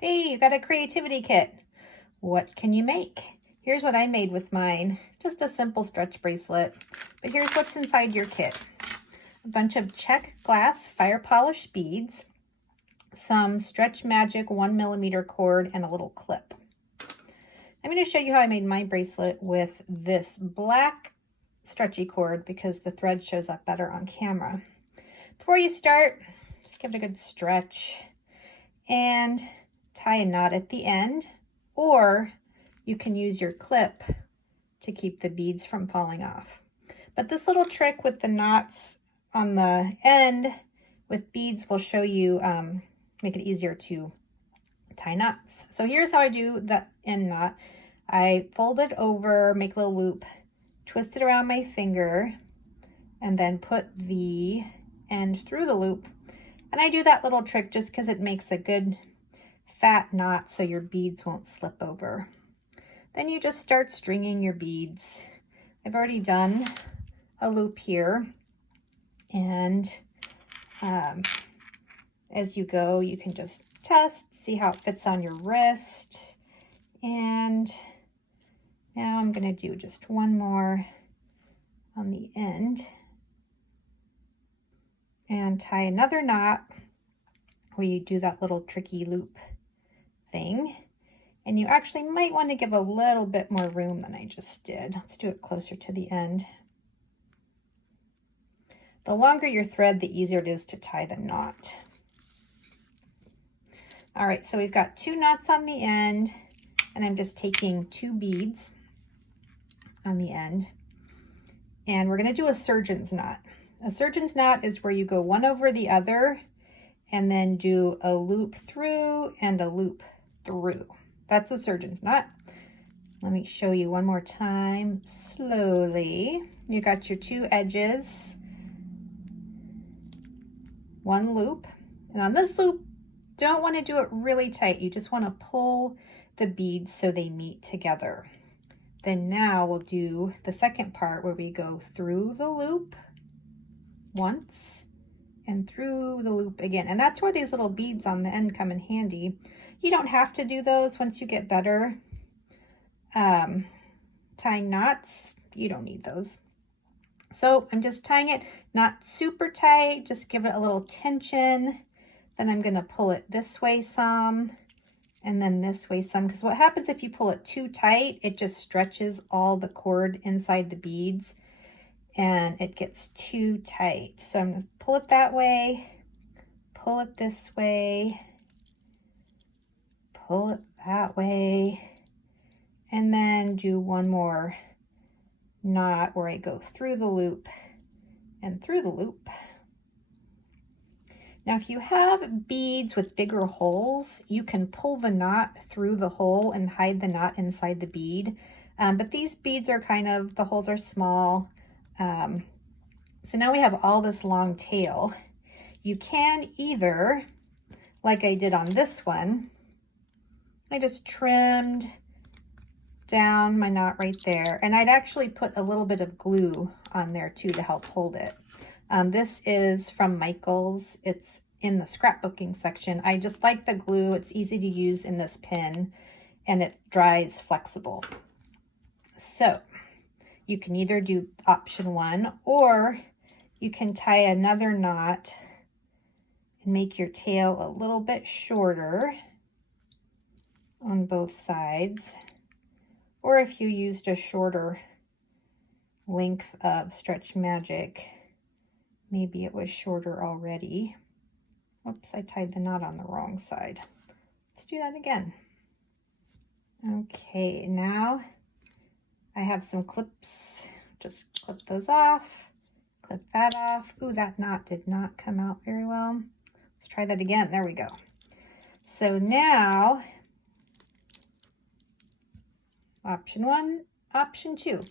Hey, you got a creativity kit. What can you make? Here's what I made with mine. Just a simple stretch bracelet. But here's what's inside your kit. A bunch of check glass fire polish beads, some Stretch Magic 1mm cord, and a little clip. I'm going to show you how I made my bracelet with this black stretchy cord because the thread shows up better on camera. Before you start, just give it a good stretch and tie a knot at the end, or you can use your clip to keep the beads from falling off. But this little trick with the knots on the end with beads will show you, make it easier to tie knots. So here's how I do the end knot. I fold it over, make a little loop, twist it around my finger, and then put the end through the loop. And I do that little trick just because it makes a good fat knot so your beads won't slip over. Then you just start stringing your beads. I've already done a loop here, and as you go, you can just test, see how it fits on your wrist. And now I'm going to do just one more on the end and tie another knot where you do that little tricky loop thing. And you actually might want to give a little bit more room than I just did. Let's do it closer to the end. The longer your thread, the easier it is to tie the knot. All right, so we've got 2 knots on the end, and I'm just taking 2 beads on the end, and we're going to do a surgeon's knot. A surgeon's knot is where you go one over the other and then do a loop through and a loop through. That's a surgeon's knot. Let me show you one more time slowly. You got your 2 edges, 1 loop, and on this loop, don't want to do it really tight. You just want to pull the beads so they meet together. Then now we'll do the second part where we go through the loop once and through the loop again. And that's where these little beads on the end come in handy. You don't have to do those once you get better. Tying knots, you don't need those. So I'm just tying it, not super tight, just give it a little tension. Then I'm going to pull it this way some, and then this way some, because what happens if you pull it too tight, it just stretches all the cord inside the beads and it gets too tight. So I'm going to pull it that way, pull it this way, pull it that way, and then do one more knot where I go through the loop and through the loop. Now, if you have beads with bigger holes, you can pull the knot through the hole and hide the knot inside the bead. But these beads are the holes are small. So now we have all this long tail. You can either, like I did on this one, I just trimmed down my knot right there. And I'd actually put a little bit of glue on there too to help hold it. This is from Michael's. It's in the scrapbooking section. I just like the glue. It's easy to use in this pin and it dries flexible. So you can either do option 1 or you can tie another knot and make your tail a little bit shorter on both sides. Or if you used a shorter length of Stretch Magic, maybe it was shorter already. Oops, I tied the knot on the wrong side. Let's do that again. Okay, now I have some clips. Just clip those off, clip that off. Ooh, that knot did not come out very well. Let's try that again. There we go. So now, option 1, option 2.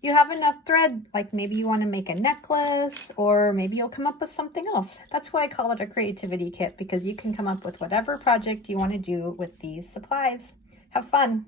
You have enough thread, like maybe you want to make a necklace, or maybe you'll come up with something else. That's why I call it a creativity kit, because you can come up with whatever project you want to do with these supplies. Have fun.